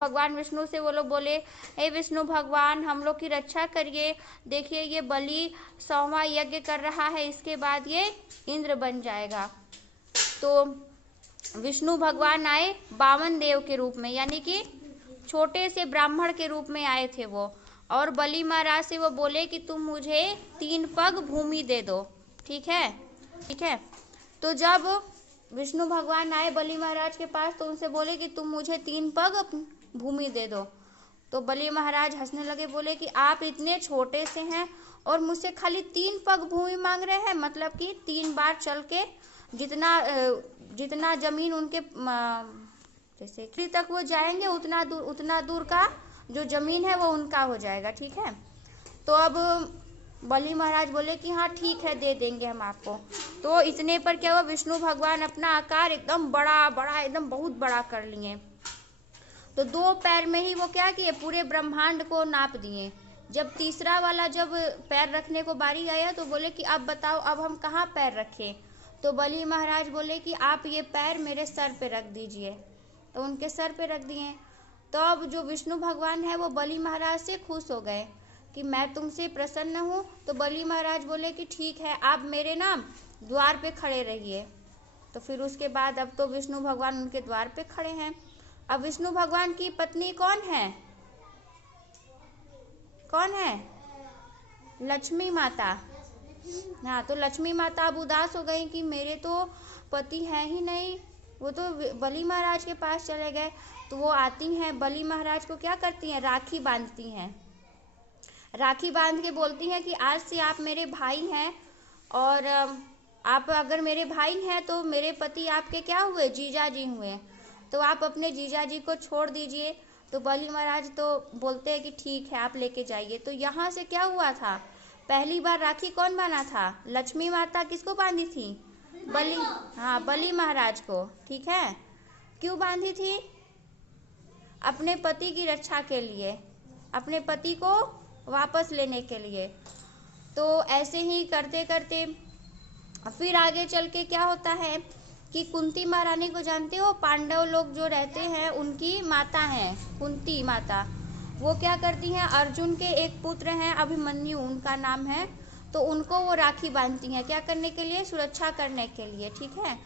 भगवान विष्णु से वो लोग बोले, हे विष्णु भगवान हम लोग की रक्षा करिए, देखिए ये बलि 100वां यज्ञ कर रहा है, इसके बाद ये इंद्र बन जाएगा। तो विष्णु भगवान आए बामन देव के रूप में, यानी कि छोटे से ब्राह्मण के रूप में आए थे वो, और बलि महाराज से वो बोले कि तुम मुझे 3 पग भूमि दे दो। ठीक है, ठीक है। तो जब विष्णु भगवान आए बलि महाराज के पास तो उनसे बोले कि तुम मुझे 3 पग भूमि दे दो। तो बलि महाराज हंसने लगे, बोले कि आप इतने छोटे से हैं और मुझसे खाली 3 पग भूमि मांग रहे हैं, मतलब कि 3 बार चल के जितना जमीन उनके जैसे कि तक वो जाएंगे उतना दूर का जो जमीन है वो उनका हो जाएगा। ठीक है। तो अब बलि महाराज बोले कि हाँ ठीक है, दे देंगे हम आपको। तो इतने पर क्या हुआ, विष्णु भगवान अपना आकार एकदम बड़ा बड़ा एकदम बहुत बड़ा कर लिए। तो 2 पैर में ही वो क्या किए, पूरे ब्रह्मांड को नाप दिए। जब तीसरा वाला जब पैर रखने को बारी आया तो बोले कि अब बताओ अब हम कहाँ पैर रखें। तो बलि महाराज बोले कि आप ये पैर मेरे सर पे रख दीजिए। तो उनके सर पे रख दिए। तो अब जो विष्णु भगवान है वो बलि महाराज से खुश हो गए कि मैं तुमसे प्रसन्न हूँ। तो बलि महाराज बोले कि ठीक है, आप मेरे नाम द्वार पे खड़े रहिए। तो फिर उसके बाद अब तो विष्णु भगवान उनके द्वार पे खड़े हैं। अब विष्णु भगवान की पत्नी कौन है, कौन है? लक्ष्मी माता। हाँ, तो लक्ष्मी माता अब उदास हो गई कि मेरे तो पति है ही नहीं। वो तो बलि महाराज के पास चले गए। तो वो आती हैं, बलि महाराज को क्या करती हैं, राखी बांधती हैं। राखी बांध के बोलती हैं कि आज से आप मेरे भाई हैं, और आप अगर मेरे भाई हैं तो मेरे पति आपके क्या हुए, जीजा जी हुए। तो आप अपने जीजा जी को छोड़ दीजिए। तो बलि महाराज तो बोलते हैं कि ठीक है, आप लेके जाइए। तो यहाँ से क्या हुआ था, पहली बार राखी कौन बांधा था, लक्ष्मी माता किसको बांधी थी, बलि, हाँ बलि महाराज को। ठीक है, क्यों बांधी थी, अपने पति की रक्षा के लिए, अपने पति को वापस लेने के लिए। तो ऐसे ही करते करते फिर आगे चल के क्या होता है कि कुंती महारानी को जानते हो, पांडव लोग जो रहते हैं उनकी माता हैं कुंती माता। वो क्या करती हैं, अर्जुन के एक पुत्र हैं अभिमन्यु उनका नाम है, तो उनको वो राखी बांधती हैं, क्या करने के लिए, सुरक्षा करने के लिए। ठीक है।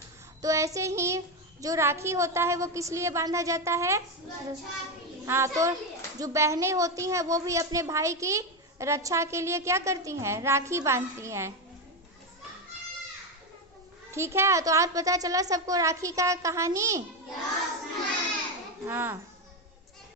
तो ऐसे ही जो राखी होता है वो किस लिए बांधा जाता है, हाँ, तो जो बहनें होती हैं वो भी अपने भाई की रक्षा के लिए क्या करती हैं, राखी बांधती हैं। ठीक है, तो आज पता चला सबको राखी का कहानी। हाँ।